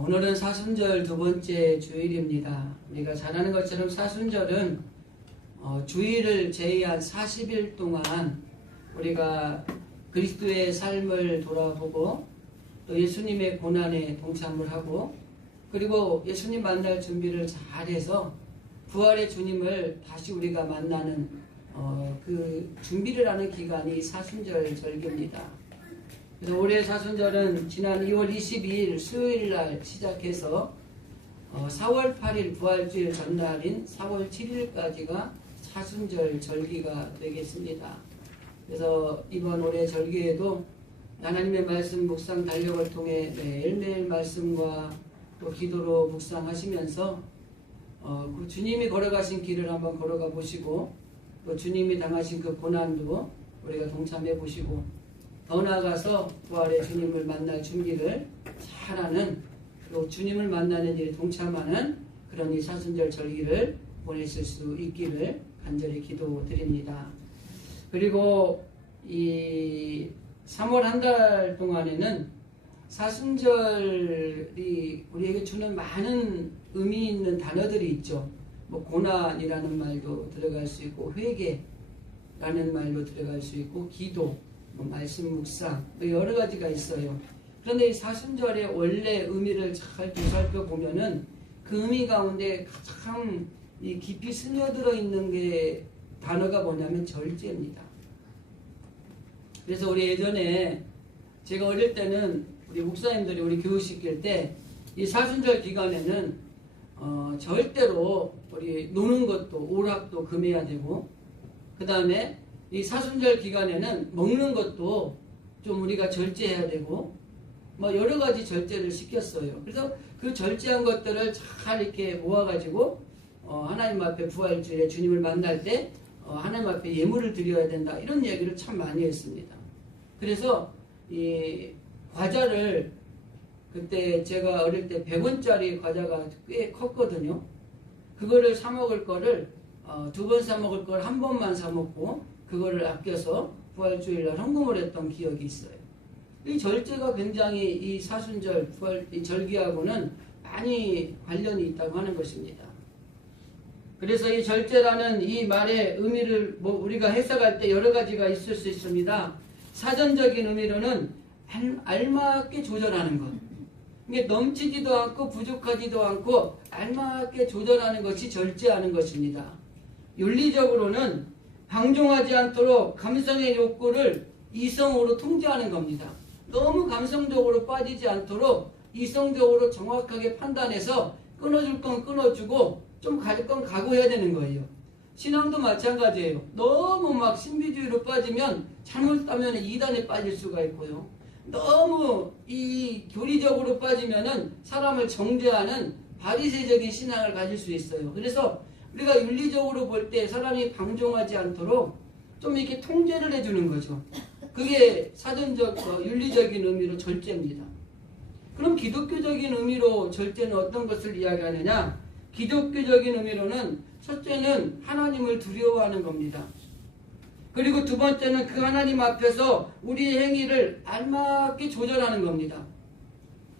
오늘은 사순절 두 번째 주일입니다. 우리가 잘 아는 것처럼 사순절은 주일을 제외한 40일 동안 우리가 그리스도의 삶을 돌아보고 또 예수님의 고난에 동참을 하고 그리고 예수님 만날 준비를 잘해서 부활의 주님을 다시 우리가 만나는 그 준비를 하는 기간이 사순절 절기입니다. 그래서 올해 사순절은 지난 2월 22일 수요일 날 시작해서 4월 8일 부활주일 전날인 4월 7일까지가 사순절 절기가 되겠습니다. 그래서 이번 올해 절기에도 하나님의 말씀 묵상 달력을 통해 매일매일 말씀과 또 기도로 묵상하시면서 그 주님이 걸어가신 길을 한번 걸어가 보시고 또 주님이 당하신 그 고난도 우리가 동참해 보시고 더 나아가서 부활의 주님을 만날 준비를 잘하는 또 주님을 만나는 일에 동참하는 그런 이 사순절 절기를 보내실 수 있기를 간절히 기도드립니다. 그리고 이 3월 한 달 동안에는 사순절이 우리에게 주는 많은 의미 있는 단어들이 있죠. 뭐 고난이라는 말도 들어갈 수 있고 회개라는 말도 들어갈 수 있고 기도, 말씀 묵상 여러 가지가 있어요. 그런데 이 사순절의 원래 의미를 잘 살펴보면은 그 의미 가운데 가장 이 깊이 스며들어 있는 게 단어가 뭐냐면 절제입니다. 그래서 우리 예전에 제가 어릴 때는 우리 목사님들이 우리 교육시킬 때 이 사순절 기간에는 절대로 우리 노는 것도 오락도 금해야 되고 그 다음에 이 사순절 기간에는 먹는 것도 좀 우리가 절제해야 되고 뭐 여러 가지 절제를 시켰어요. 그래서 그 절제한 것들을 잘 이렇게 모아가지고 하나님 앞에 부활주일에 주님을 만날 때 하나님 앞에 예물을 드려야 된다 이런 얘기를 참 많이 했습니다. 그래서 이 과자를 그때 제가 어릴 때 100원짜리 과자가 꽤 컸거든요. 그거를 사 먹을 거를 두 번 사 먹을 걸 한 번만 사 먹고 그거를 아껴서 부활주일날 헌금을 했던 기억이 있어요. 이 절제가 굉장히 이 사순절 부활 이 절기하고는 많이 관련이 있다고 하는 것입니다. 그래서 이 절제라는 이 말의 의미를 우리가 해석할 때 여러 가지가 있을 수 있습니다. 사전적인 의미로는 알맞게 조절하는 것. 이게 넘치지도 않고 부족하지도 않고 알맞게 조절하는 것이 절제하는 것입니다. 윤리적으로는 방종하지 않도록 감성의 욕구를 이성으로 통제하는 겁니다. 너무 감성적으로 빠지지 않도록 이성적으로 정확하게 판단해서 끊어줄 건 끊어주고 좀 가질 건 각오해야 되는 거예요. 신앙도 마찬가지예요. 너무 막 신비주의로 빠지면 잘못하면 이단에 빠질 수가 있고요. 너무 이 교리적으로 빠지면은 사람을 정죄하는 바리새적인 신앙을 가질 수 있어요. 그래서 우리가 윤리적으로 볼 때 사람이 방종하지 않도록 좀 이렇게 통제를 해주는 거죠. 그게 사전적, 윤리적인 의미로 절제입니다. 그럼 기독교적인 의미로 절제는 어떤 것을 이야기하느냐? 기독교적인 의미로는 첫째는 하나님을 두려워하는 겁니다. 그리고 두 번째는 그 하나님 앞에서 우리의 행위를 알맞게 조절하는 겁니다.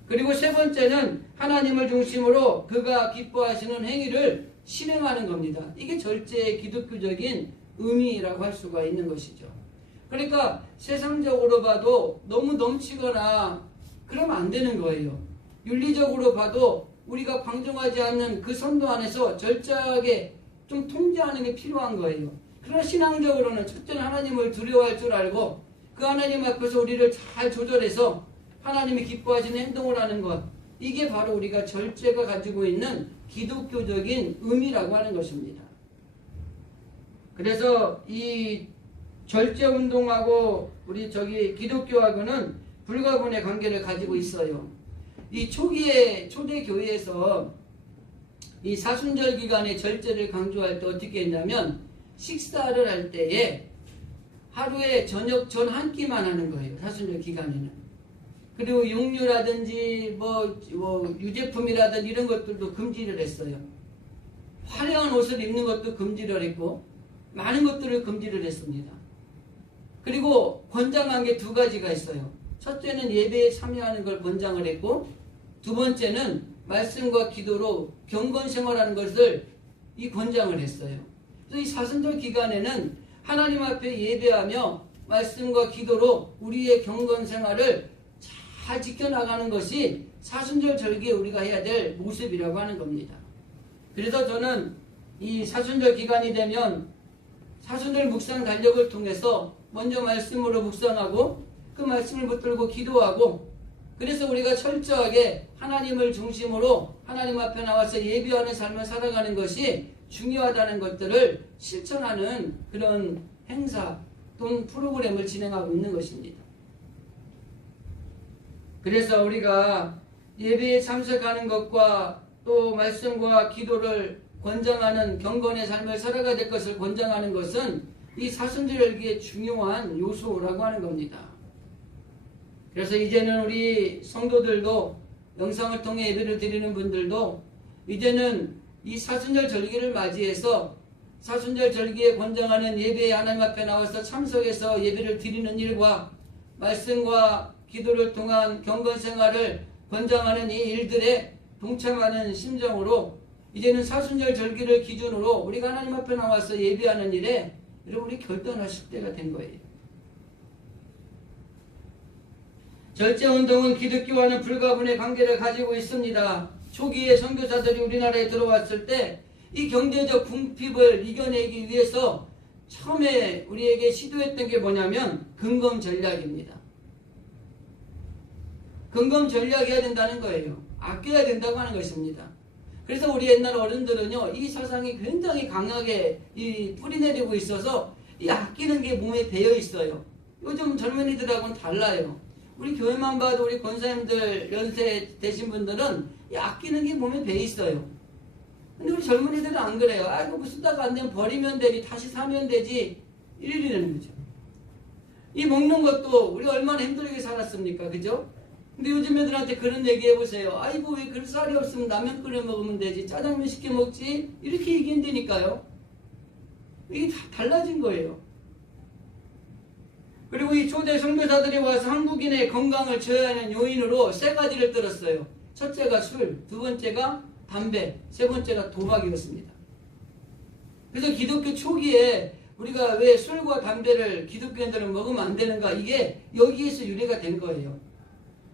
그리고 세 번째는 하나님을 중심으로 그가 기뻐하시는 행위를 실행하는 겁니다. 이게 절제의 기독교적인 의미라고 할 수가 있는 것이죠. 그러니까 세상적으로 봐도 너무 넘치거나 그러면 안 되는 거예요. 윤리적으로 봐도 우리가 방종하지 않는 그 선도 안에서 절제하게 좀 통제하는 게 필요한 거예요. 그러나 신앙적으로는 첫째는 하나님을 두려워할 줄 알고 그 하나님 앞에서 우리를 잘 조절해서 하나님이 기뻐하시는 행동을 하는 것, 이게 바로 우리가 절제가 가지고 있는 기독교적인 의미라고 하는 것입니다. 그래서 이 절제 운동하고 우리 기독교하고는 불가분의 관계를 가지고 있어요. 이 초대 교회에서 이 사순절 기간에 절제를 강조할 때 어떻게 했냐면 식사를 할 때에 하루에 저녁 전 한 끼만 하는 거예요. 사순절 기간에는. 그리고 육류라든지 유제품이라든지 이런 것들도 금지를 했어요. 화려한 옷을 입는 것도 금지를 했고 많은 것들을 금지를 했습니다. 그리고 권장한 게 두 가지가 있어요. 첫째는 예배에 참여하는 걸 권장을 했고 두 번째는 말씀과 기도로 경건 생활하는 것을 이 권장을 했어요. 그래서 이 사순절 기간에는 하나님 앞에 예배하며 말씀과 기도로 우리의 경건 생활을 잘 지켜나가는 것이 사순절 절기에 우리가 해야 될 모습이라고 하는 겁니다. 그래서 저는 이 사순절 기간이 되면 사순절 묵상 달력을 통해서 먼저 말씀으로 묵상하고 그 말씀을 붙들고 기도하고, 그래서 우리가 철저하게 하나님을 중심으로 하나님 앞에 나와서 예배하는 삶을 살아가는 것이 중요하다는 것들을 실천하는 그런 행사 또는 프로그램을 진행하고 있는 것입니다. 그래서 우리가 예배에 참석하는 것과 또 말씀과 기도를 권장하는 경건의 삶을 살아가야 될 것을 권장하는 것은 이 사순절기의 중요한 요소라고 하는 겁니다. 그래서 이제는 우리 성도들도, 영상을 통해 예배를 드리는 분들도 이제는 이 사순절 절기를 맞이해서 사순절 절기에 권장하는 예배에 하나님 앞에 나와서 참석해서 예배를 드리는 일과 말씀과 기도를 통한 경건 생활을 권장하는 이 일들에 동참하는 심정으로 이제는 사순절 절기를 기준으로 우리가 하나님 앞에 나와서 예배하는 일에 우리 결단하실 때가 된 거예요. 절제운동은 기독교와는 불가분의 관계를 가지고 있습니다. 초기에 선교사들이 우리나라에 들어왔을 때 이 경제적 궁핍을 이겨내기 위해서 처음에 우리에게 시도했던 게 뭐냐면 근검 전략입니다. 근검 전략해야 된다는 거예요. 아껴야 된다고 하는 것입니다. 그래서 우리 옛날 어른들은요, 이 사상이 굉장히 강하게 뿌리내리고 있어서 이 아끼는 게 몸에 배어 있어요. 요즘 젊은이들하고는 달라요. 우리 교회만 봐도 우리 권사님들 연세 되신 분들은 이 아끼는 게 몸에 배어 있어요. 근데 우리 젊은이들은 안 그래요. 이거 뭐 쓰다가 안 되면 버리면 되지, 다시 사면 되지, 이러는 거죠. 이 먹는 것도 우리 얼마나 힘들게 살았습니까? 그죠? 근데 요즘 애들한테 그런 얘기 해보세요. 아이고, 왜 그런 쌀이 없으면 라면 끓여 먹으면 되지, 짜장면 시켜 먹지, 이렇게 얘기한다니까요. 이게 다 달라진 거예요. 그리고 이 초대 선교사들이 와서 한국인의 건강을 저해하는 요인으로 세 가지를 들었어요. 첫째가 술, 두 번째가 담배, 세 번째가 도박이었습니다. 그래서 기독교 초기에 우리가 왜 술과 담배를 기독교인들은 먹으면 안 되는가, 이게 여기에서 유래가 된 거예요.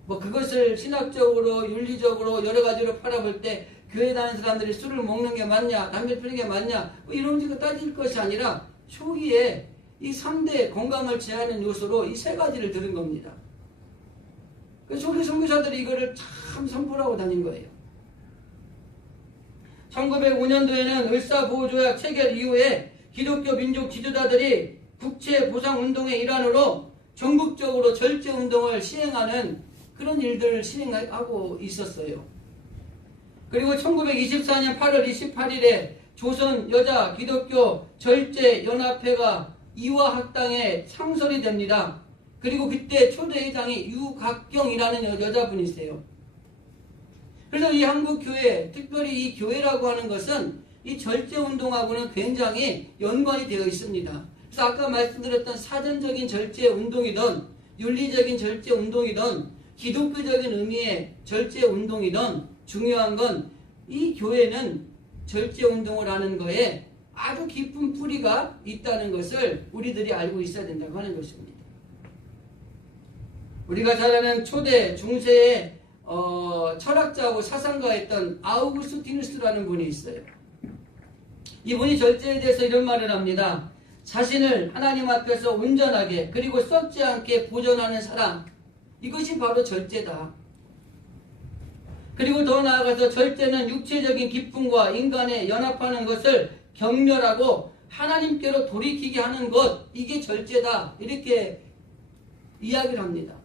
뭐 그것을 신학적으로 윤리적으로 여러 가지로 팔아볼 때 교회 다니는 사람들이 술을 먹는 게 맞냐, 담배 피는 게 맞냐, 뭐 이런 식으로 따질 것이 아니라 초기에 이 3대 건강을 제하는 요소로 이 세 가지를 들은 겁니다. 그래서 초기 선교사들이 이거를 참 선포하고 다닌 거예요. 1905년도에는 을사보호조약 체결 이후에 기독교 민족 지도자들이 국채보상운동의 일환으로 전국적으로 절제운동을 시행하는 그런 일들을 시행하고 있었어요. 그리고 1924년 8월 28일에 조선 여자 기독교 절제연합회가 이화학당에 창설이 됩니다. 그리고 그때 초대회장이 유각경이라는 여자분이세요. 그래서 이 한국교회, 특별히 이 교회라고 하는 것은 이 절제운동하고는 굉장히 연관이 되어 있습니다. 그래서 아까 말씀드렸던 사전적인 절제운동이든 윤리적인 절제운동이든 기독교적인 의미의 절제운동이든 중요한 건 이 교회는 절제운동을 하는 거에 아주 깊은 뿌리가 있다는 것을 우리들이 알고 있어야 된다고 하는 것입니다. 우리가 잘 아는 초대 중세의 철학자하고 사상가였던 아우구스티누스라는 분이 있어요. 이분이 절제에 대해서 이런 말을 합니다. 자신을 하나님 앞에서 온전하게 그리고 썩지 않게 보존하는 사람, 이것이 바로 절제다. 그리고 더 나아가서 절제는 육체적인 기쁨과 인간의 연합하는 것을 경멸하고 하나님께로 돌이키게 하는 것, 이게 절제다, 이렇게 이야기를 합니다.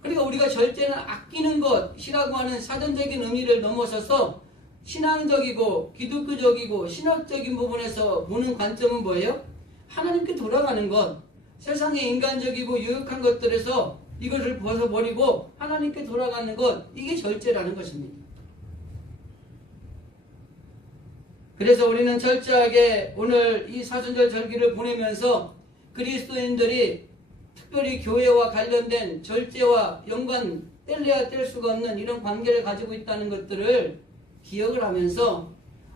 그러니까 우리가 절제는 아끼는 것이라고 하는 사전적인 의미를 넘어서서 신앙적이고 기독교적이고 신학적인 부분에서 보는 관점은 뭐예요? 하나님께 돌아가는 것, 세상의 인간적이고 유혹한 것들에서 이것을 벗어버리고 하나님께 돌아가는 것, 이게 절제라는 것입니다. 그래서 우리는 철저하게 오늘 이 사순절 절기를 보내면서 그리스도인들이 특별히 교회와 관련된 절제와 연관 뗄래야 뗄 수가 없는 이런 관계를 가지고 있다는 것들을 기억을 하면서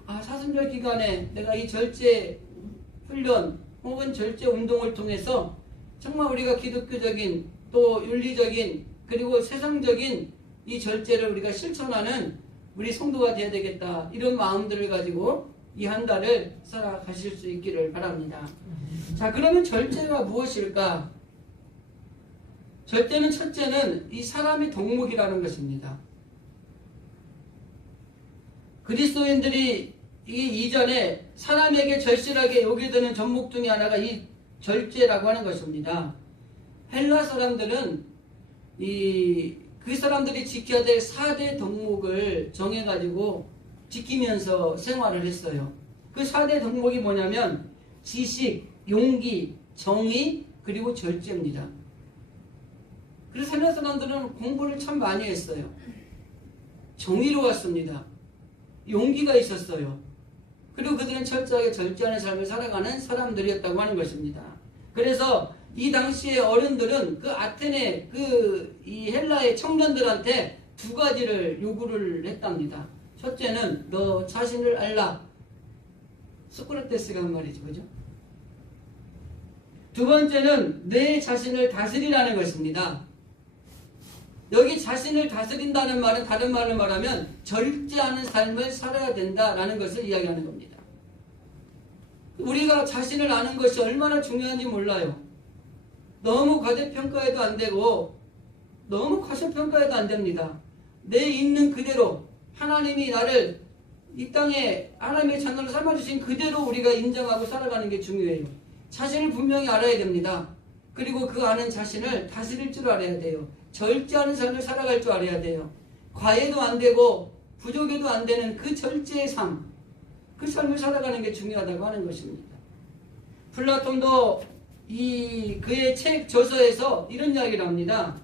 사순절 기간에 내가 이 절제 훈련 혹은 절제 운동을 통해서 정말 우리가 기독교적인 또 윤리적인 그리고 세상적인 이 절제를 우리가 실천하는 우리 성도가 되어야 되겠다, 이런 마음들을 가지고 이 한 달을 살아가실 수 있기를 바랍니다. 자, 그러면 절제가 무엇일까? 절제는 첫째는 이 사람의 덕목이라는 것입니다. 그리스도인들이 이 이전에 사람에게 절실하게 요구되는 전목 중에 하나가 이 절제라고 하는 것입니다. 헬라 사람들은 그 사람들이 지켜야 될 4대 덕목을 정해가지고 지키면서 생활을 했어요. 그 4대 덕목이 뭐냐면 지식, 용기, 정의, 그리고 절제입니다. 그래서 헬라 사람들은 공부를 참 많이 했어요. 정의로웠습니다. 용기가 있었어요. 그리고 그들은 철저하게 절제하는 삶을 살아가는 사람들이었다고 하는 것입니다. 그래서 이 당시의 어른들은 그 아테네 이 헬라의 청년들한테 2가지를 요구를 했답니다. 첫째는 너 자신을 알라. 소크라테스가 한 말이죠, 그죠? 두 번째는 내 자신을 다스리라는 것입니다. 여기 자신을 다스린다는 말은 다른 말로 말하면 절제하는 삶을 살아야 된다라는 것을 이야기하는 겁니다. 우리가 자신을 아는 것이 얼마나 중요한지 몰라요. 너무 과대평가해도 안 되고 너무 과소평가해도 안 됩니다. 내 있는 그대로 하나님이 나를 이 땅에 하나님의 자녀로 삼아주신 그대로 우리가 인정하고 살아가는 게 중요해요. 자신을 분명히 알아야 됩니다. 그리고 그 아는 자신을 다스릴 줄 알아야 돼요. 절제하는 삶을 살아갈 줄 알아야 돼요. 과해도 안 되고 부족해도 안 되는 그 절제의 삶, 그 삶을 살아가는 게 중요하다고 하는 것입니다. 플라톤도 그의 책 저서에서 이런 이야기를 합니다.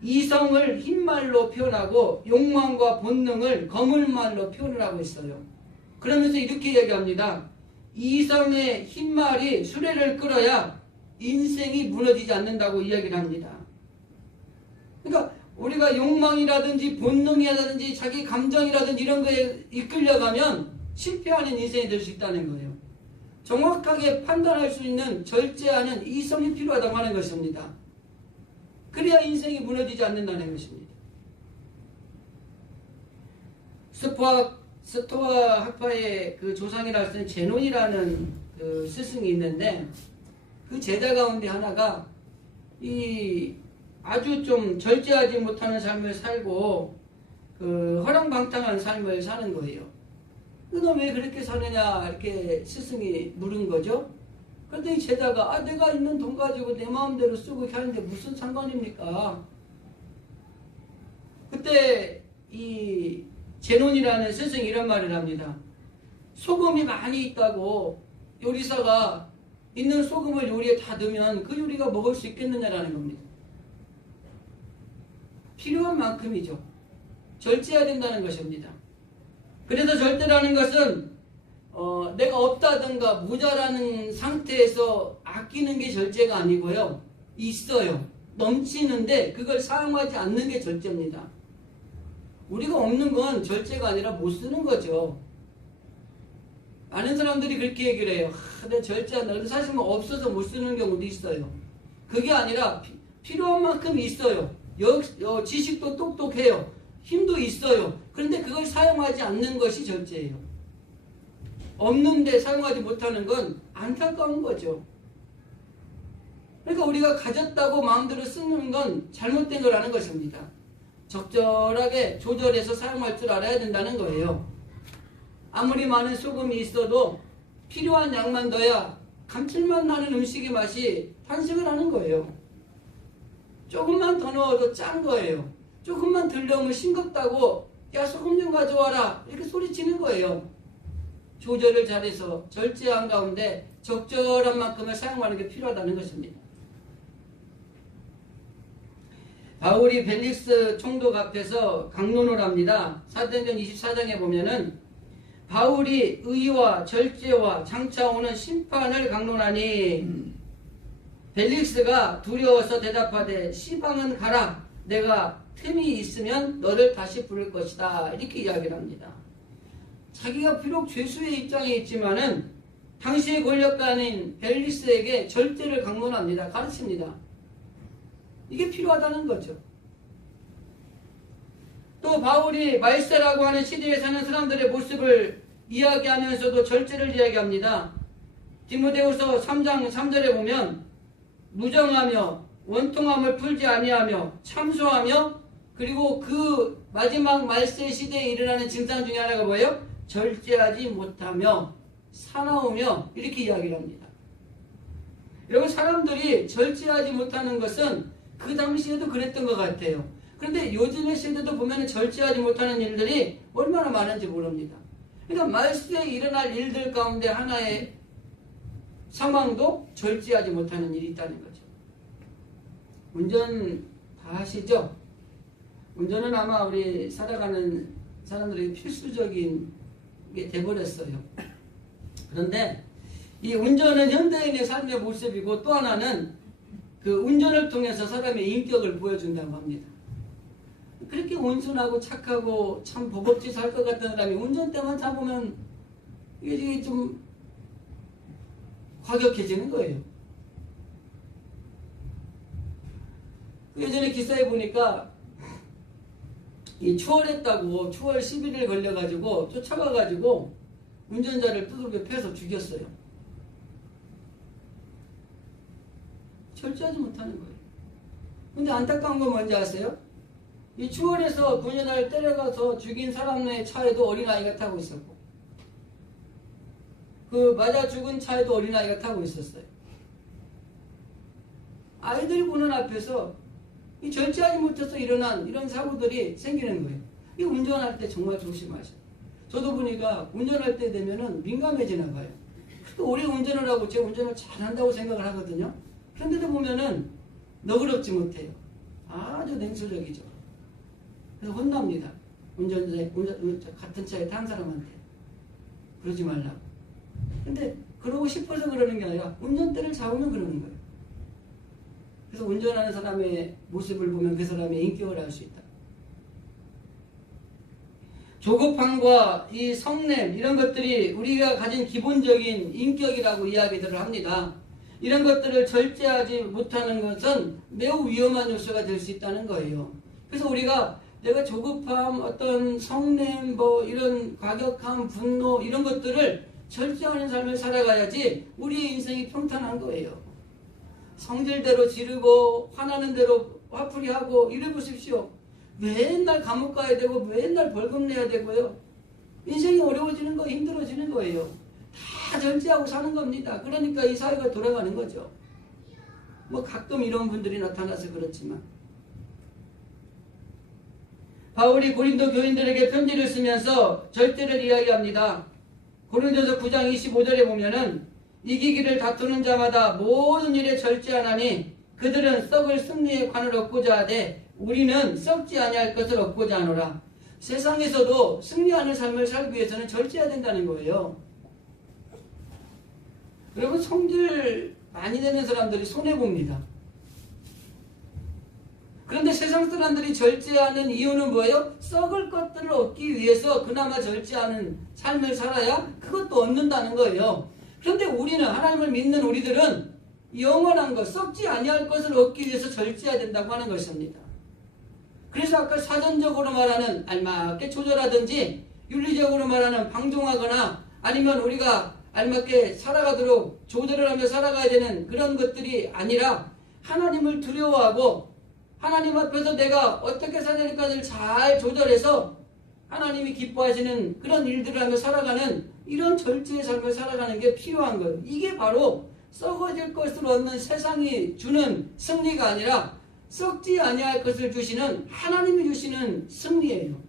이성을 흰말로 표현하고 욕망과 본능을 거물말로 표현을 하고 있어요. 그러면서 이렇게 얘기합니다. 이성의 흰말이 수레를 끌어야 인생이 무너지지 않는다고 이야기를 합니다. 그러니까 우리가 욕망이라든지 본능이라든지 자기 감정이라든지 이런 거에 이끌려가면 실패하는 인생이 될 수 있다는 거예요. 정확하게 판단할 수 있는 절제하는 이성이 필요하다고 하는 것입니다. 그래야 인생이 무너지지 않는다는 것입니다. 스토아 학파의 그 조상이라 할 수 있는 제논이라는 그 스승이 있는데 그 제자 가운데 하나가 아주 좀 절제하지 못하는 삶을 살고 그 허랑방탕한 삶을 사는 거예요. 너 왜 그렇게 사느냐 이렇게 스승이 물은 거죠. 그런데 이 제자가 내가 있는 돈 가지고 내 마음대로 쓰고 이렇게 하는데 무슨 상관입니까? 그때 이 제논이라는 스승이 이런 말을 합니다. 소금이 많이 있다고 요리사가 있는 소금을 요리에 다 넣으면 그 요리가 먹을 수 있겠느냐라는 겁니다. 필요한 만큼이죠. 절제해야 된다는 것입니다. 그래서 절제라는 것은 내가 없다든가 모자라는 상태에서 아끼는 게 절제가 아니고요. 있어요. 넘치는데 그걸 사용하지 않는 게 절제입니다. 우리가 없는 건 절제가 아니라 못 쓰는 거죠. 많은 사람들이 그렇게 얘기를 해요. 내가 절제한다. 근데 사실 뭐 없어서 못 쓰는 경우도 있어요. 그게 아니라 필요한 만큼 있어요. 지식도 똑똑해요. 힘도 있어요. 그런데 그걸 사용하지 않는 것이 절제예요. 없는데 사용하지 못하는 건 안타까운 거죠. 그러니까 우리가 가졌다고 마음대로 쓰는 건 잘못된 거라는 것입니다. 적절하게 조절해서 사용할 줄 알아야 된다는 거예요. 아무리 많은 소금이 있어도 필요한 양만 넣어야 감칠맛 나는 음식의 맛이 탄생을 하는 거예요. 조금만 더 넣어도 짠 거예요. 조금만 덜 넣으면 싱겁다고 야 소금 좀 가져와라 이렇게 소리치는 거예요. 조절을 잘해서 절제한 가운데 적절한 만큼을 사용하는 게 필요하다는 것입니다. 바울이 벨릭스 총독 앞에서 강론을 합니다. 사도행전 24장에 보면은 바울이 의와 절제와 장차 오는 심판을 강론하니 벨릭스가 두려워서 대답하되 시방은 가라. 내가 틈이 있으면 너를 다시 부를 것이다. 이렇게 이야기를 합니다. 자기가 비록 죄수의 입장에 있지만은 당시의 권력가인 벨리스에게 절제를 강론합니다. 가르칩니다. 이게 필요하다는 거죠. 또 바울이 말세라고 하는 시대에 사는 사람들의 모습을 이야기하면서도 절제를 이야기합니다. 디모데후서 3장 3절에 보면 무정하며 원통함을 풀지 아니하며 참소하며 그리고 그 마지막 말세 시대에 일어나는 증상 중에 하나가 뭐예요? 절제하지 못하며 사나우며 이렇게 이야기를 합니다. 여러분 사람들이 절제하지 못하는 것은 그 당시에도 그랬던 것 같아요. 그런데 요즘의 세대도 보면 절제하지 못하는 일들이 얼마나 많은지 모릅니다. 그러니까 말세에 일어날 일들 가운데 하나의 상황도 절제하지 못하는 일이 있다는 거죠. 운전 다 하시죠? 운전은 아마 우리 살아가는 사람들에게 필수적인 게 돼버렸어요. 그런데 이 운전은 현대인의 삶의 모습이고 또 하나는 그 운전을 통해서 사람의 인격을 보여준다고 합니다. 그렇게 온순하고 착하고 참 버겁지 살 것 같은 사람이 운전대만 잡으면 이게 좀 과격해지는 거예요. 예전에 기사에 보니까 이 추월했다고 추월 11일 걸려가지고 쫓아가가지고 운전자를 두들겨 패서 죽였어요. 절제하지 못하는 거예요. 근데 안타까운 건 뭔지 아세요? 이 추월에서 군인을 때려가서 죽인 사람의 차에도 어린아이가 타고 있었고 그 맞아 죽은 차에도 어린아이가 타고 있었어요. 아이들이 보는 앞에서 이 절제하지 못해서 일어난 이런 사고들이 생기는 거예요. 이 운전할 때 정말 조심하셔요. 저도 보니까 운전할 때 되면은 민감해지나 봐요. 또 오래 운전을 하고 제가 운전을 잘한다고 생각을 하거든요. 그런데도 보면은 너그럽지 못해요. 아주 냉소적이죠. 그래서 혼납니다. 같은 차에 탄 사람한테. 그러지 말라고. 근데 그러고 싶어서 그러는 게 아니라 운전대를 잡으면 그러는 거예요. 그래서 운전하는 사람의 모습을 보면 그 사람의 인격을 알 수 있다. 조급함과 이 성냄 이런 것들이 우리가 가진 기본적인 인격이라고 이야기들을 합니다. 이런 것들을 절제하지 못하는 것은 매우 위험한 요소가 될 수 있다는 거예요. 그래서 우리가 내가 조급함, 어떤 성냄, 이런 과격함, 분노 이런 것들을 절제하는 삶을 살아가야지 우리의 인생이 평탄한 거예요. 성질대로 지르고 화나는 대로 화풀이하고 이래 보십시오. 맨날 감옥 가야 되고 맨날 벌금 내야 되고요. 인생이 어려워지는 거 힘들어지는 거예요. 다 절제하고 사는 겁니다. 그러니까 이 사회가 돌아가는 거죠. 가끔 이런 분들이 나타나서 그렇지만 바울이 고린도 교인들에게 편지를 쓰면서 절제를 이야기합니다. 고린도서 9장 25절에 보면은 이기기를 다투는 자마다 모든 일에 절제하나니 그들은 썩을 승리의 관을 얻고자 하되 우리는 썩지 아니할 것을 얻고자 하노라. 세상에서도 승리하는 삶을 살기 위해서는 절제해야 된다는 거예요. 여러분 성질 많이 내는 사람들이 손해봅니다. 그런데 세상 사람들이 절제하는 이유는 뭐예요? 썩을 것들을 얻기 위해서 그나마 절제하는 삶을 살아야 그것도 얻는다는 거예요. 그런데 우리는 하나님을 믿는 우리들은 영원한 것, 썩지 아니할 것을 얻기 위해서 절제해야 된다고 하는 것입니다. 그래서 아까 사전적으로 말하는 알맞게 조절하든지 윤리적으로 말하는 방종하거나 아니면 우리가 알맞게 살아가도록 조절을 하며 살아가야 되는 그런 것들이 아니라 하나님을 두려워하고 하나님 앞에서 내가 어떻게 살아야 될까를 잘 조절해서 하나님이 기뻐하시는 그런 일들을 하며 살아가는 이런 절제의 삶을 살아가는 게 필요한 거예요. 이게 바로 썩어질 것을 얻는 세상이 주는 승리가 아니라 썩지 아니할 것을 주시는 하나님이 주시는 승리예요.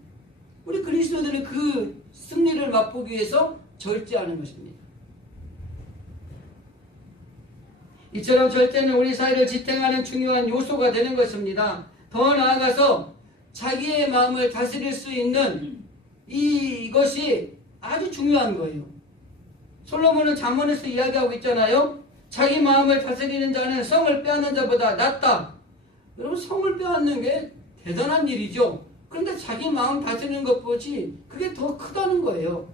우리 그리스도들은 그 승리를 맛보기 위해서 절제하는 것입니다. 이처럼 절제는 우리 사회를 지탱하는 중요한 요소가 되는 것입니다. 더 나아가서 자기의 마음을 다스릴 수 있는 이것이 아주 중요한 거예요. 솔로몬은 잠언에서 이야기하고 있잖아요. 자기 마음을 다스리는 자는 성을 빼앗는 자보다 낫다. 여러분 성을 빼앗는 게 대단한 일이죠. 그런데 자기 마음 다스리는 것보지 그게 더 크다는 거예요.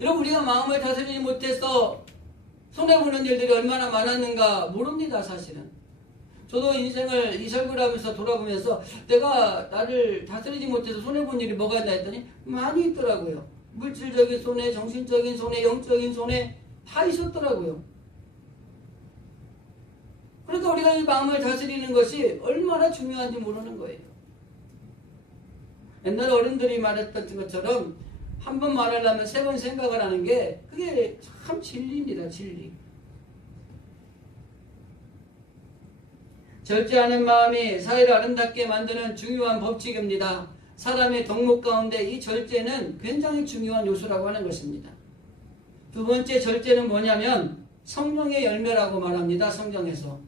여러분, 우리가 마음을 다스리지 못해서 손해보는 일들이 얼마나 많았는가 모릅니다, 사실은. 저도 인생을 이설구를 하면서 돌아보면서 내가 나를 다스리지 못해서 손해본 일이 뭐가 있나 했더니 많이 있더라고요. 물질적인 손해, 정신적인 손해, 영적인 손해 다 있었더라고요. 그러니까 우리가 이 마음을 다스리는 것이 얼마나 중요한지 모르는 거예요. 옛날 어른들이 말했던 것처럼 한 번 말하려면 3번 생각을 하는 게 그게 참 진리입니다. 진리. 절제하는 마음이 사회를 아름답게 만드는 중요한 법칙입니다. 사람의 덕목 가운데 이 절제는 굉장히 중요한 요소라고 하는 것입니다. 두 번째 절제는 뭐냐면 성령의 열매라고 말합니다. 성경에서.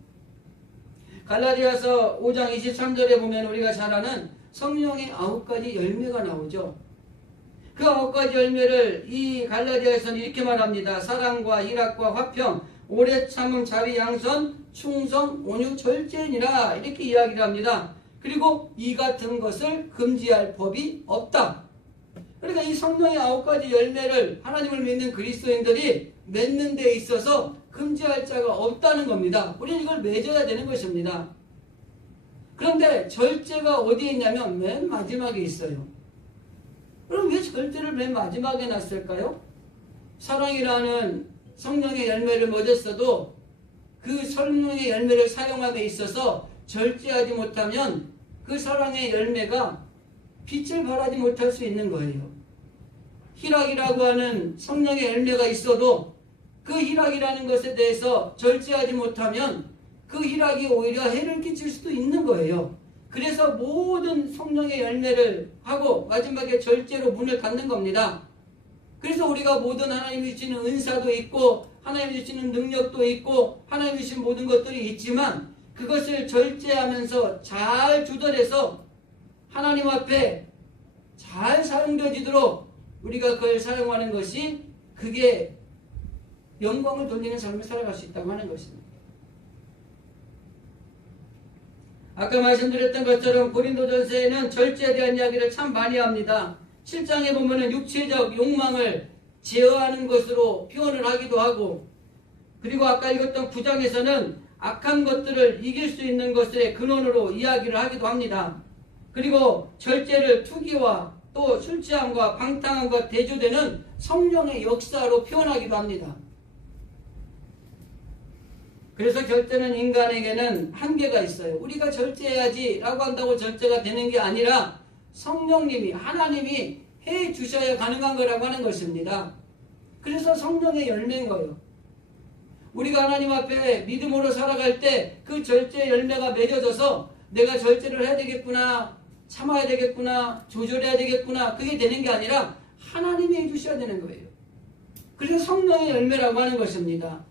갈라디아서 5장 23절에 보면 우리가 잘 아는 성령의 9가지 열매가 나오죠. 그 9가지 열매를 이 갈라디아에서는 이렇게 말합니다. 사랑과 희락과 화평, 오래 참음, 자비, 양선, 충성, 온유, 절제니라 이렇게 이야기를 합니다. 그리고 이 같은 것을 금지할 법이 없다. 그러니까 이 성령의 9가지 열매를 하나님을 믿는 그리스도인들이 맺는 데 있어서 금지할 자가 없다는 겁니다. 우리는 이걸 맺어야 되는 것입니다. 그런데 절제가 어디에 있냐면 맨 마지막에 있어요. 그럼 왜 절제를 맨 마지막에 놨을까요? 사랑이라는 성령의 열매를 맺었어도 그 성령의 열매를 사용함에 있어서 절제하지 못하면 그 사랑의 열매가 빛을 발하지 못할 수 있는 거예요. 희락이라고 하는 성령의 열매가 있어도 그 희락이라는 것에 대해서 절제하지 못하면 그 희락이 오히려 해를 끼칠 수도 있는 거예요. 그래서 모든 성령의 열매를 하고 마지막에 절제로 문을 닫는 겁니다. 그래서 우리가 모든 하나님이 주시는 은사도 있고 하나님이 주시는 능력도 있고 하나님이 주신 모든 것들이 있지만 그것을 절제하면서 잘 조절해서 하나님 앞에 잘 사용되어지도록 우리가 그걸 사용하는 것이 그게 영광을 돌리는 삶을 살아갈 수 있다고 하는 것입니다. 아까 말씀드렸던 것처럼 고린도전서에는 절제에 대한 이야기를 참 많이 합니다. 7장에 보면은 육체적 욕망을 제어하는 것으로 표현을 하기도 하고, 그리고 아까 읽었던 9장에서는 악한 것들을 이길 수 있는 것의 근원으로 이야기를 하기도 합니다. 그리고 절제를 투기와 또 술 취함과 방탕함과 대조되는 성령의 역사로 표현하기도 합니다. 그래서 절제는 인간에게는 한계가 있어요. 우리가 절제해야지 라고 한다고 절제가 되는 게 아니라 성령님이, 하나님이 해 주셔야 가능한 거라고 하는 것입니다. 그래서 성령의 열매인 거예요. 우리가 하나님 앞에 믿음으로 살아갈 때 그 절제 열매가 맺어져서 내가 절제를 해야 되겠구나, 참아야 되겠구나, 조절해야 되겠구나, 그게 되는 게 아니라 하나님이 해주셔야 되는 거예요. 그래서 성령의 열매라고 하는 것입니다.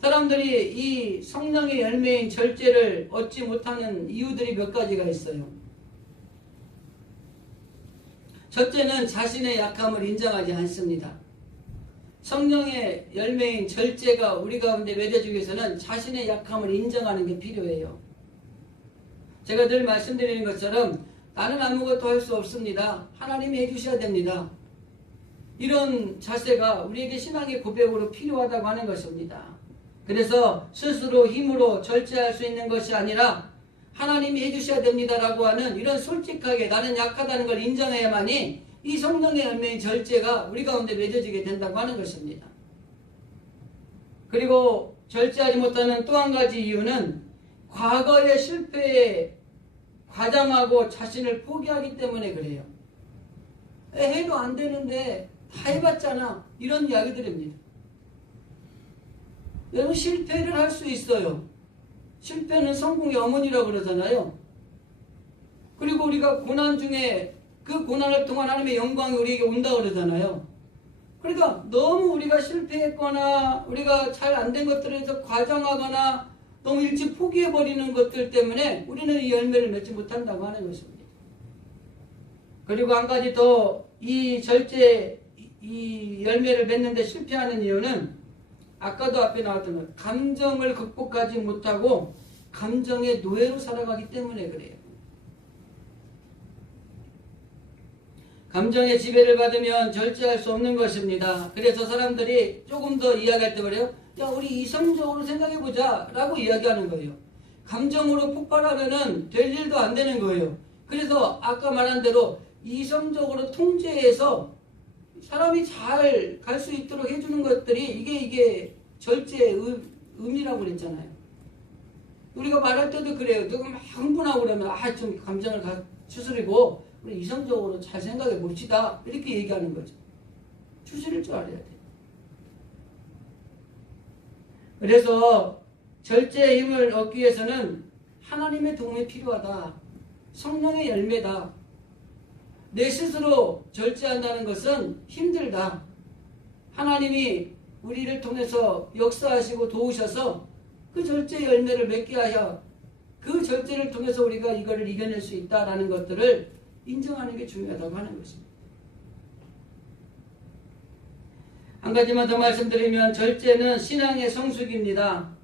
사람들이 이 성령의 열매인 절제를 얻지 못하는 이유들이 몇 가지가 있어요. 첫째는 자신의 약함을 인정하지 않습니다. 성령의 열매인 절제가 우리 가운데 맺어지기 위해서는 자신의 약함을 인정하는 게 필요해요. 제가 늘 말씀드리는 것처럼 나는 아무것도 할 수 없습니다. 하나님이 해주셔야 됩니다. 이런 자세가 우리에게 신앙의 고백으로 필요하다고 하는 것입니다. 그래서 스스로 힘으로 절제할 수 있는 것이 아니라 하나님이 해주셔야 됩니다라고 하는 이런 솔직하게 나는 약하다는 걸 인정해야만이 이 성령의 열매인 절제가 우리 가운데 맺어지게 된다고 하는 것입니다. 그리고 절제하지 못하는 또 한 가지 이유는 과거의 실패에 과장하고 자신을 포기하기 때문에 그래요. 해도 안 되는데 다 해봤잖아, 이런 이야기들입니다. 여러분, 실패를 할 수 있어요. 실패는 성공의 어머니라고 그러잖아요. 그리고 우리가 고난 중에 그 고난을 통한 하나님의 영광이 우리에게 온다고 그러잖아요. 그러니까 너무 우리가 실패했거나 우리가 잘 안 된 것들에서 과장하거나 너무 일찍 포기해버리는 것들 때문에 우리는 이 열매를 맺지 못한다고 하는 것입니다. 그리고 한 가지 더, 이 절제, 이 열매를 맺는 데 실패하는 이유는 아까도 앞에 나왔던 것, 감정을 극복하지 못하고 감정의 노예로 살아가기 때문에 그래요. 감정의 지배를 받으면 절제할 수 없는 것입니다. 그래서 사람들이 조금 더 이야기할 때 그래요. 야, 우리 이성적으로 생각해보자 라고 이야기하는 거예요. 감정으로 폭발하면은 될 일도 안 되는 거예요. 그래서 아까 말한 대로 이성적으로 통제해서 사람이 잘 갈 수 있도록 해주는 것들이 이게 절제의 의미라고 그랬잖아요. 우리가 말할 때도 그래요. 누가 막 흥분하고 그러면 좀 감정을 추스리고 우리 이성적으로 잘 생각해 봅시다. 이렇게 얘기하는 거죠. 추스릴 줄 알아야 돼요. 그래서 절제의 힘을 얻기 위해서는 하나님의 도움이 필요하다. 성령의 열매다. 내 스스로 절제한다는 것은 힘들다. 하나님이 우리를 통해서 역사하시고 도우셔서 그 절제 열매를 맺게 하여 그 절제를 통해서 우리가 이거를 이겨낼 수 있다라는 것들을 인정하는 게 중요하다고 하는 것입니다. 한 가지만 더 말씀드리면 절제는 신앙의 성숙입니다.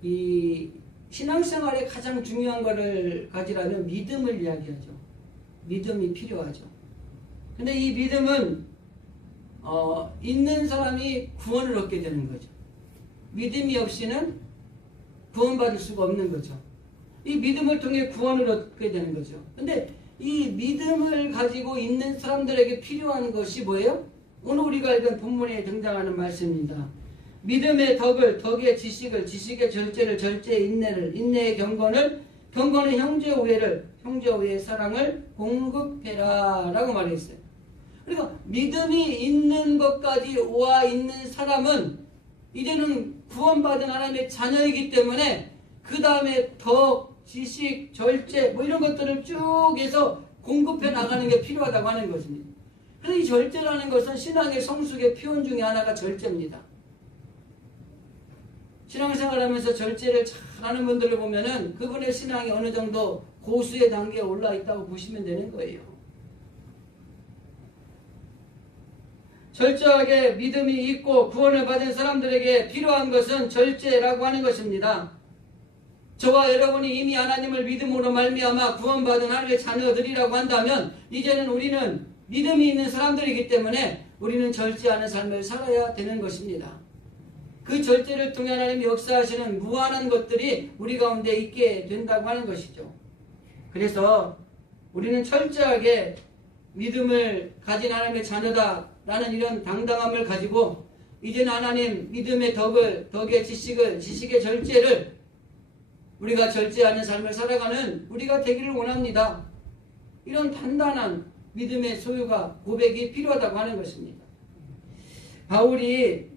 이 신앙생활에 가장 중요한 것을 가지라면 믿음을 이야기하죠. 믿음이 필요하죠. 근데 이 믿음은 있는 사람이 구원을 얻게 되는 거죠. 믿음이 없이는 구원받을 수가 없는 거죠. 이 믿음을 통해 구원을 얻게 되는 거죠. 근데 이 믿음을 가지고 있는 사람들에게 필요한 것이 뭐예요? 오늘 우리가 읽은 본문에 등장하는 말씀입니다. 믿음의 덕을, 덕의 지식을, 지식의 절제를, 절제의 인내를, 인내의 경건을, 경건의 형제 우애를, 형제 우애의 사랑을 공급해라 라고 말했어요. 그러니까 믿음이 있는 것까지 와 있는 사람은 이제는 구원받은 하나님의 자녀이기 때문에 그 다음에 덕, 지식, 절제 뭐 이런 것들을 쭉 해서 공급해 나가는 게 필요하다고 하는 것입니다. 그래서 이 절제라는 것은 신앙의 성숙의 표현 중에 하나가 절제입니다. 신앙생활하면서 절제를 잘하는 분들을 보면은 그분의 신앙이 어느 정도 고수의 단계에 올라 있다고 보시면 되는 거예요. 철저하게 믿음이 있고 구원을 받은 사람들에게 필요한 것은 절제라고 하는 것입니다. 저와 여러분이 이미 하나님을 믿음으로 말미암아 구원받은 하나님의 자녀들이라고 한다면 이제는 우리는 믿음이 있는 사람들이기 때문에 우리는 절제하는 삶을 살아야 되는 것입니다. 그 절제를 통해 하나님이 역사하시는 무한한 것들이 우리 가운데 있게 된다고 하는 것이죠. 그래서 우리는 철저하게 믿음을 가진 하나님의 자녀다라는 이런 당당함을 가지고 이제는 하나님 믿음의 덕을, 덕의 지식을, 지식의 절제를 우리가 절제하는 삶을 살아가는 우리가 되기를 원합니다. 이런 단단한 믿음의 소유가 고백이 필요하다고 하는 것입니다. 바울이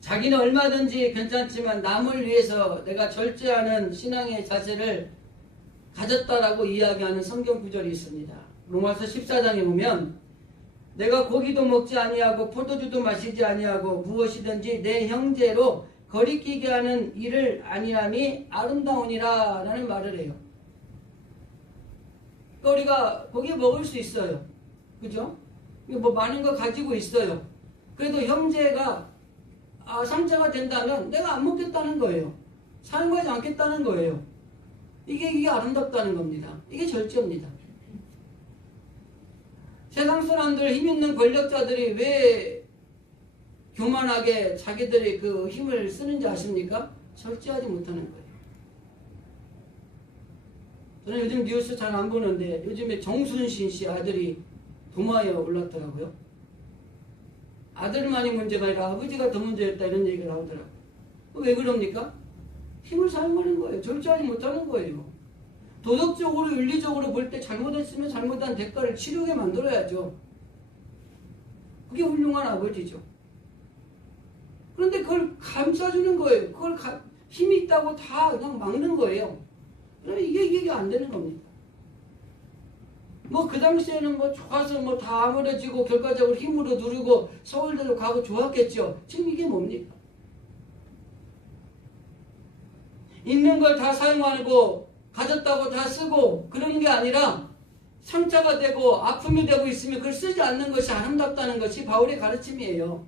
자기는 얼마든지 괜찮지만 남을 위해서 내가 절제하는 신앙의 자세를 가졌다라고 이야기하는 성경 구절이 있습니다. 로마서 14장에 보면 내가 고기도 먹지 아니하고 포도주도 마시지 아니하고 무엇이든지 내 형제로 거리끼게 하는 일을 아니함이 아름다우니라 라는 말을 해요. 그러니까 우리가 고기 먹을 수 있어요. 그죠? 뭐 많은 거 가지고 있어요. 그래도 형제가 상자가 된다면 내가 안 먹겠다는 거예요. 사용하지 않겠다는 거예요. 이게 아름답다는 겁니다. 이게 절제입니다. 세상 사람들, 힘 있는 권력자들이 왜 교만하게 자기들이 그 힘을 쓰는지 아십니까? 절제하지 못하는 거예요. 저는 요즘 뉴스 잘 안 보는데 요즘에 정순신 씨 아들이 도마에 올랐더라고요. 아들만이 문제가 아니라 아버지가 더 문제였다 이런 얘기가 나오더라고요. 왜 그럽니까? 힘을 사용하는 거예요. 절제하지 못하는 거예요. 도덕적으로 윤리적으로 볼 때 잘못했으면 잘못한 대가를 치르게 만들어야죠. 그게 훌륭한 아버지죠. 그런데 그걸 감싸주는 거예요. 그걸 힘이 있다고 다 그냥 막는 거예요. 그러면 이게 안 되는 겁니다. 뭐 그 당시에는 뭐 좋아서 뭐 다 아무래지고 결과적으로 힘으로 누르고 서울대로 가고 좋았겠죠. 지금 이게 뭡니까? 있는 걸 다 사용하고 가졌다고 다 쓰고 그런 게 아니라 상처가 되고 아픔이 되고 있으면 그걸 쓰지 않는 것이 아름답다는 것이 바울의 가르침이에요.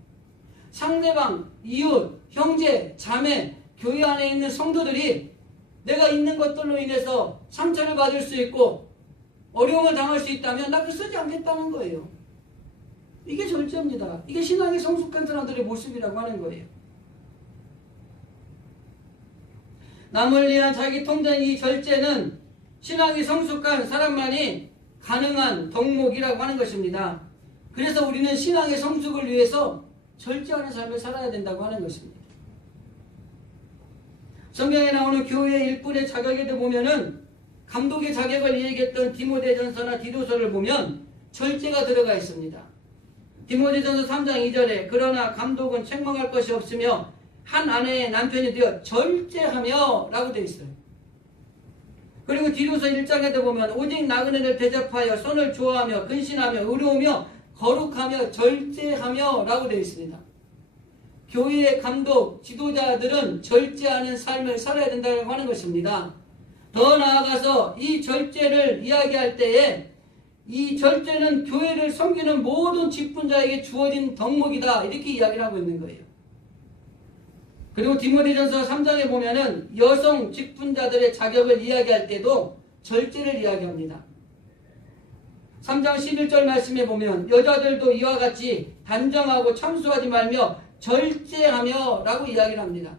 상대방, 이웃, 형제, 자매, 교회 안에 있는 성도들이 내가 있는 것들로 인해서 상처를 받을 수 있고 어려움을 당할 수 있다면 나 그거 쓰지 않겠다는 거예요. 이게 절제입니다. 이게 신앙이 성숙한 사람들의 모습이라고 하는 거예요. 남을 위한 자기 통된 이 절제는 신앙이 성숙한 사람만이 가능한 덕목이라고 하는 것입니다. 그래서 우리는 신앙의 성숙을 위해서 절제하는 삶을 살아야 된다고 하는 것입니다. 성경에 나오는 교회의 일꾼의 자격에도 보면은 감독의 자격을 얘기했던 디모데전서나 디도서를 보면 절제가 들어가 있습니다. 디모데전서 3장 2절에 그러나 감독은 책망할 것이 없으며 한 아내의 남편이 되어 절제하며 라고 되어 있어요. 그리고 디도서 1장에도 보면 오직 나그네를 대접하여 손을 좋아하며 근신하며 의로우며 거룩하며 절제하며 라고 되어 있습니다. 교회의 감독, 지도자들은 절제하는 삶을 살아야 된다고 하는 것입니다. 더 나아가서 이 절제를 이야기할 때에 이 절제는 교회를 섬기는 모든 직분자에게 주어진 덕목이다 이렇게 이야기를 하고 있는 거예요. 그리고 디모데전서 3장에 보면은 여성 직분자들의 자격을 이야기할 때도 절제를 이야기합니다. 3장 11절 말씀에 보면 여자들도 이와 같이 단정하고 참수하지 말며 절제하며 라고 이야기를 합니다.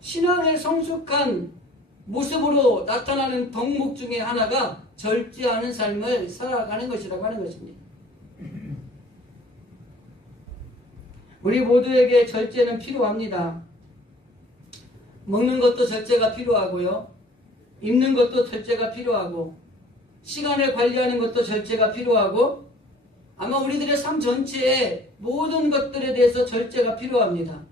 신앙의 성숙한 모습으로 나타나는 덕목 중에 하나가 절제하는 삶을 살아가는 것이라고 하는 것입니다. 우리 모두에게 절제는 필요합니다. 먹는 것도 절제가 필요하고요. 입는 것도 절제가 필요하고 시간을 관리하는 것도 절제가 필요하고 아마 우리들의 삶 전체에 모든 것들에 대해서 절제가 필요합니다.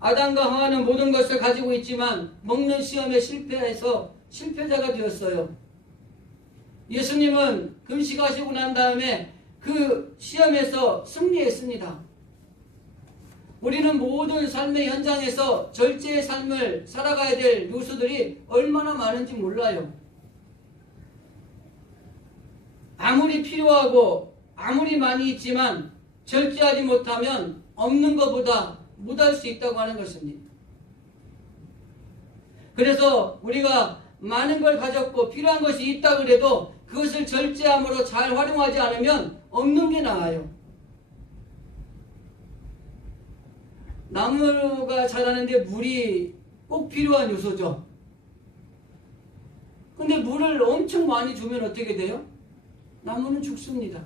아담과 하와는 모든 것을 가지고 있지만 먹는 시험에 실패해서 실패자가 되었어요. 예수님은 금식하시고 난 다음에 그 시험에서 승리했습니다. 우리는 모든 삶의 현장에서 절제의 삶을 살아가야 될 요소들이 얼마나 많은지 몰라요. 아무리 필요하고 아무리 많이 있지만 절제하지 못하면 없는 것보다 못할 수 있다고 하는 것입니다. 그래서 우리가 많은 걸 가졌고 필요한 것이 있다 그래도 그것을 절제함으로 잘 활용하지 않으면 없는 게 나아요. 나무가 자라는데 물이 꼭 필요한 요소죠. 근데 물을 엄청 많이 주면 어떻게 돼요? 나무는 죽습니다.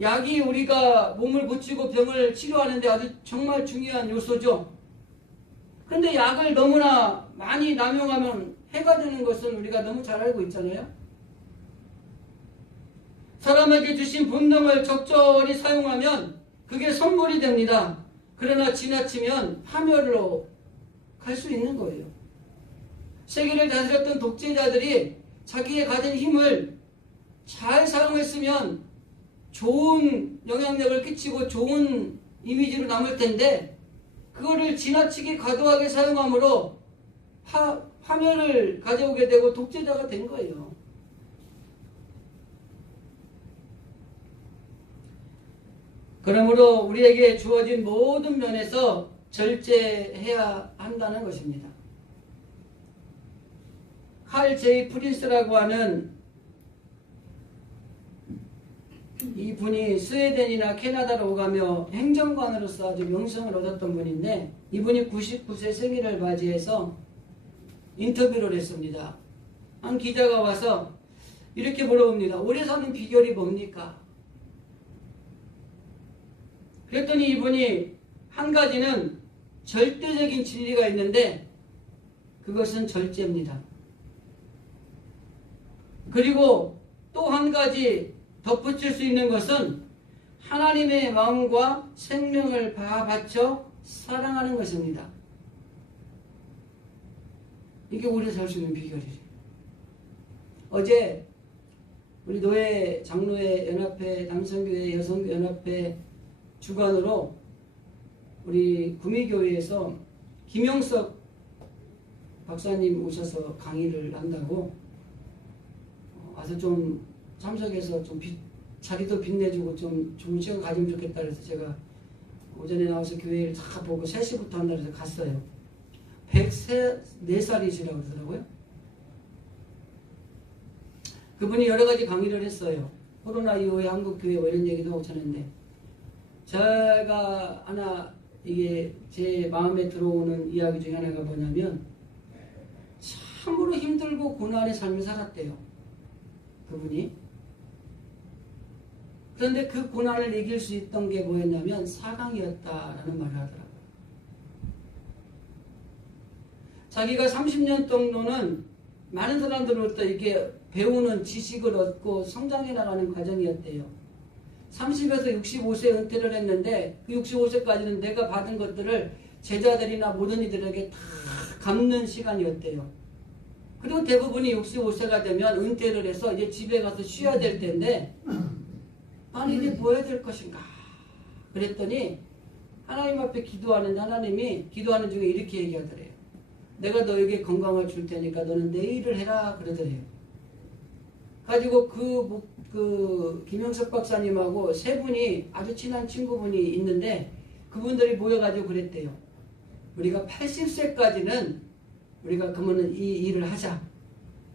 약이 우리가 몸을 고치고 병을 치료하는데 아주 정말 중요한 요소죠. 근데 약을 너무나 많이 남용하면 해가 되는 것은 우리가 너무 잘 알고 있잖아요. 사람에게 주신 본능을 적절히 사용하면 그게 선물이 됩니다. 그러나 지나치면 파멸로 갈 수 있는 거예요. 세계를 다스렸던 독재자들이 자기의 가진 힘을 잘 사용했으면 좋은 영향력을 끼치고 좋은 이미지로 남을 텐데 그거를 지나치게 과도하게 사용함으로 파멸을 가져오게 되고 독재자가 된 거예요. 그러므로 우리에게 주어진 모든 면에서 절제해야 한다는 것입니다. 칼 제이 프린스라고 하는 이분이 스웨덴이나 캐나다로 오가며 행정관으로서 아주 명성을 얻었던 분인데 이분이 99세 생일을 맞이해서 인터뷰를 했습니다. 한 기자가 와서 이렇게 물어봅니다. 오래 사는 비결이 뭡니까? 그랬더니 이분이 한 가지는 절대적인 진리가 있는데 그것은 절제입니다. 그리고 또 한 가지 덧붙일 수 있는 것은 하나님의 마음과 생명을 다 바쳐 사랑하는 것입니다. 이게 오래 살 수 있는 비결이에요. 어제 우리 노예 장로회 연합회 남성교회 여성교회 연합회 주관으로 우리 구미교회에서 김영석 박사님 오셔서 강의를 한다고 와서 좀 참석해서 좀 자리도 빛내주고 좀 좋은 시간 가지면 좋겠다 그래서 제가 오전에 나와서 교회를 다 보고 3시부터 한다 그래서 갔어요. 104살이시라고 그러더라고요. 그분이 여러 가지 강의를 했어요. 코로나 이후에 한국교회 뭐 이런 얘기도 하고 하는데, 제가 하나 이게 제 마음에 들어오는 이야기 중에 하나가 뭐냐면, 참으로 힘들고 고난의 삶을 살았대요. 그분이. 그런데 그 고난을 이길 수 있던 게 뭐였냐면 사강이었다라는 말을 하더라고요. 자기가 30년 정도는 많은 사람들로부터 이게 배우는 지식을 얻고 성장해 나가는 과정이었대요. 30에서 65세 은퇴를 했는데 그 65세까지는 내가 받은 것들을 제자들이나 모든 이들에게 다 갚는 시간이었대요. 그리고 대부분이 65세가 되면 은퇴를 해서 이제 집에 가서 쉬어야 될 텐데, 아니 이제 뭐 해야 될 것인가 그랬더니 하나님 앞에 기도하는데 하나님이 기도하는 중에 이렇게 얘기하더래요. 내가 너에게 건강을 줄 테니까 너는 내 일을 해라 그러더래요. 가지고 그 김영석 박사님하고 세 분이 아주 친한 친구분이 있는데 그분들이 모여가지고 그랬대요. 우리가 80세까지는 우리가 그러면 이 일을 하자.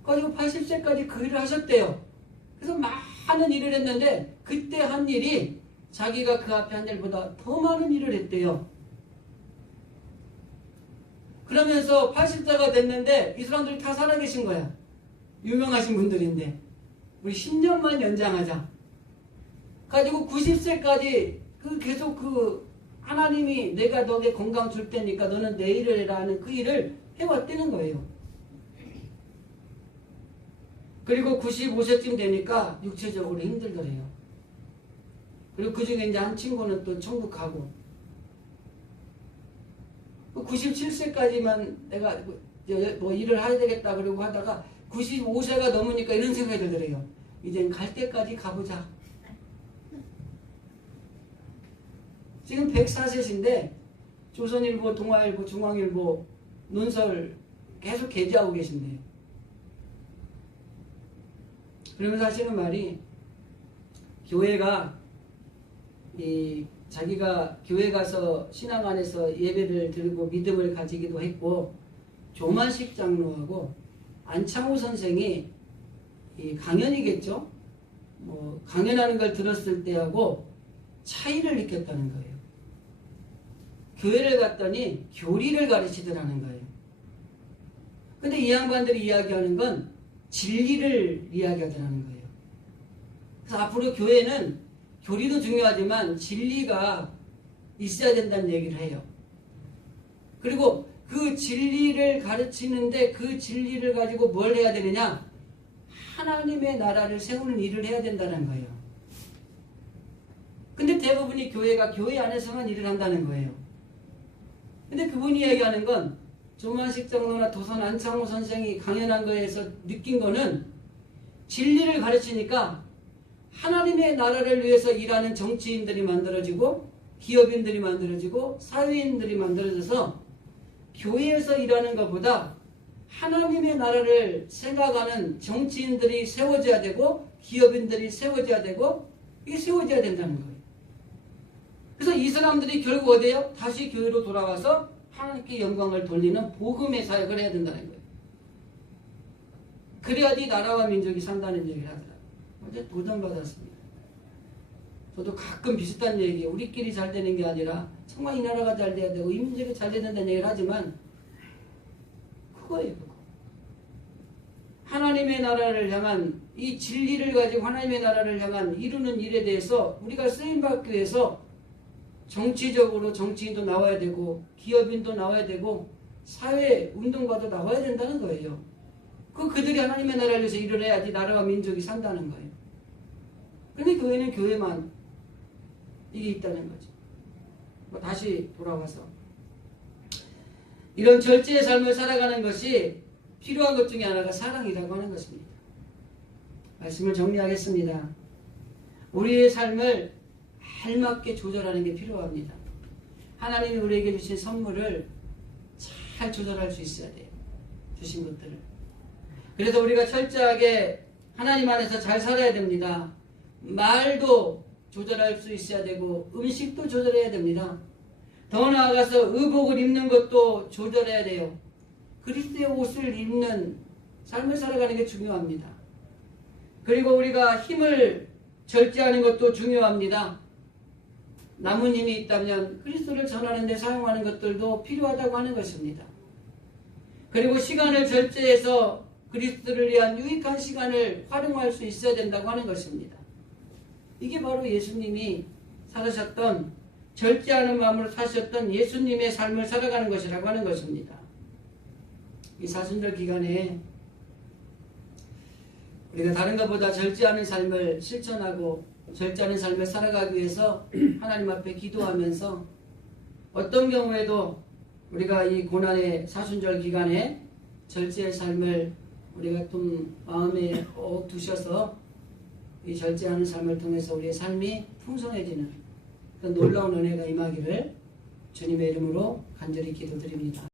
가지고 80세까지 그 일을 하셨대요. 그래서 많은 일을 했는데 그때 한 일이 자기가 그 앞에 한 일보다 더 많은 일을 했대요. 그러면서 80세가 됐는데 이 사람들이 다 살아계신 거야. 유명하신 분들인데 우리 10년만 연장하자. 가지고 90세까지 계속 하나님이 내가 너에게 건강 줄 테니까 너는 내 일을 해라 하는 그 일을 해왔다는 거예요. 그리고 95세쯤 되니까 육체적으로 힘들더래요. 그리고 그 중에 이제 한 친구는 또 천국 가고, 97세까지만 내가 뭐 일을 해야 되겠다 그러고 하다가 95세가 넘으니까 이런 생각이 들더래요. 이젠 갈 때까지 가보자. 지금 104세신데 조선일보, 동아일보, 중앙일보 논설 계속 게재하고 계신대요. 그러면서 하시는 말이, 교회가 자기가 교회 가서 신앙 안에서 예배를 드리고 믿음을 가지기도 했고, 조만식 장로하고 안창호 선생이 강연이겠죠? 뭐 강연하는 걸 들었을 때하고 차이를 느꼈다는 거예요. 교회를 갔더니 교리를 가르치더라는 거예요. 근데 이 양반들이 이야기하는 건 진리를 이야기하더라는 거예요. 그래서 앞으로 교회는 교리도 중요하지만 진리가 있어야 된다는 얘기를 해요. 그리고 그 진리를 가르치는데 그 진리를 가지고 뭘 해야 되느냐? 하나님의 나라를 세우는 일을 해야 된다는 거예요. 근데 대부분이 교회가 교회 안에서만 일을 한다는 거예요. 근데 그분이 얘기하는 건 조만식 장로나 도선 안창호 선생이 강연한 거에서 느낀 거는 진리를 가르치니까 하나님의 나라를 위해서 일하는 정치인들이 만들어지고 기업인들이 만들어지고 사회인들이 만들어져서 교회에서 일하는 것보다 하나님의 나라를 생각하는 정치인들이 세워져야 되고 기업인들이 세워져야 되고 이게 세워져야 된다는 거예요. 그래서 이 사람들이 결국 어디에요? 다시 교회로 돌아와서 하나님께 영광을 돌리는 복음의 사역을 해야 된다는 거예요. 그래야지 나라와 민족이 산다는 얘기를 하더라고요. 어제 도전받았습니다. 저도 가끔 비슷한 얘기, 우리끼리 잘 되는 게 아니라 정말 이 나라가 잘 돼야 되고 이 민족이 잘 된다는 얘기를 하지만 그거예요. 그거. 하나님의 나라를 향한 이 진리를 가지고 하나님의 나라를 향한 이루는 일에 대해서 우리가 쓰임받기 위해서 정치적으로 정치인도 나와야 되고 기업인도 나와야 되고 사회 운동가도 나와야 된다는 거예요. 그들이 하나님의 나라를 위해서 일을 해야지 나라와 민족이 산다는 거예요. 그런데 교회는 교회만 이게 있다는 거죠. 다시 돌아와서 이런 절제의 삶을 살아가는 것이 필요한 것 중에 하나가 사랑이라고 하는 것입니다. 말씀을 정리하겠습니다. 우리의 삶을 알맞게 조절하는 게 필요합니다. 하나님이 우리에게 주신 선물을 잘 조절할 수 있어야 돼요. 주신 것들을. 그래서 우리가 철저하게 하나님 안에서 잘 살아야 됩니다. 말도 조절할 수 있어야 되고 음식도 조절해야 됩니다. 더 나아가서 의복을 입는 것도 조절해야 돼요. 그리스도의 옷을 입는 삶을 살아가는 게 중요합니다. 그리고 우리가 힘을 절제하는 것도 중요합니다. 남은 힘이 있다면 그리스도를 전하는 데 사용하는 것들도 필요하다고 하는 것입니다. 그리고 시간을 절제해서 그리스도를 위한 유익한 시간을 활용할 수 있어야 된다고 하는 것입니다. 이게 바로 예수님이 살으셨던, 절제하는 마음으로 사셨던 예수님의 삶을 살아가는 것이라고 하는 것입니다. 이 사순절 기간에 우리가 다른 것보다 절제하는 삶을 실천하고 절제하는 삶을 살아가기 위해서 하나님 앞에 기도하면서 어떤 경우에도 우리가 이 고난의 사순절 기간에 절제의 삶을 우리가 좀 마음에 꼭 두셔서 이 절제하는 삶을 통해서 우리의 삶이 풍성해지는 그런 놀라운 은혜가 임하기를 주님의 이름으로 간절히 기도드립니다.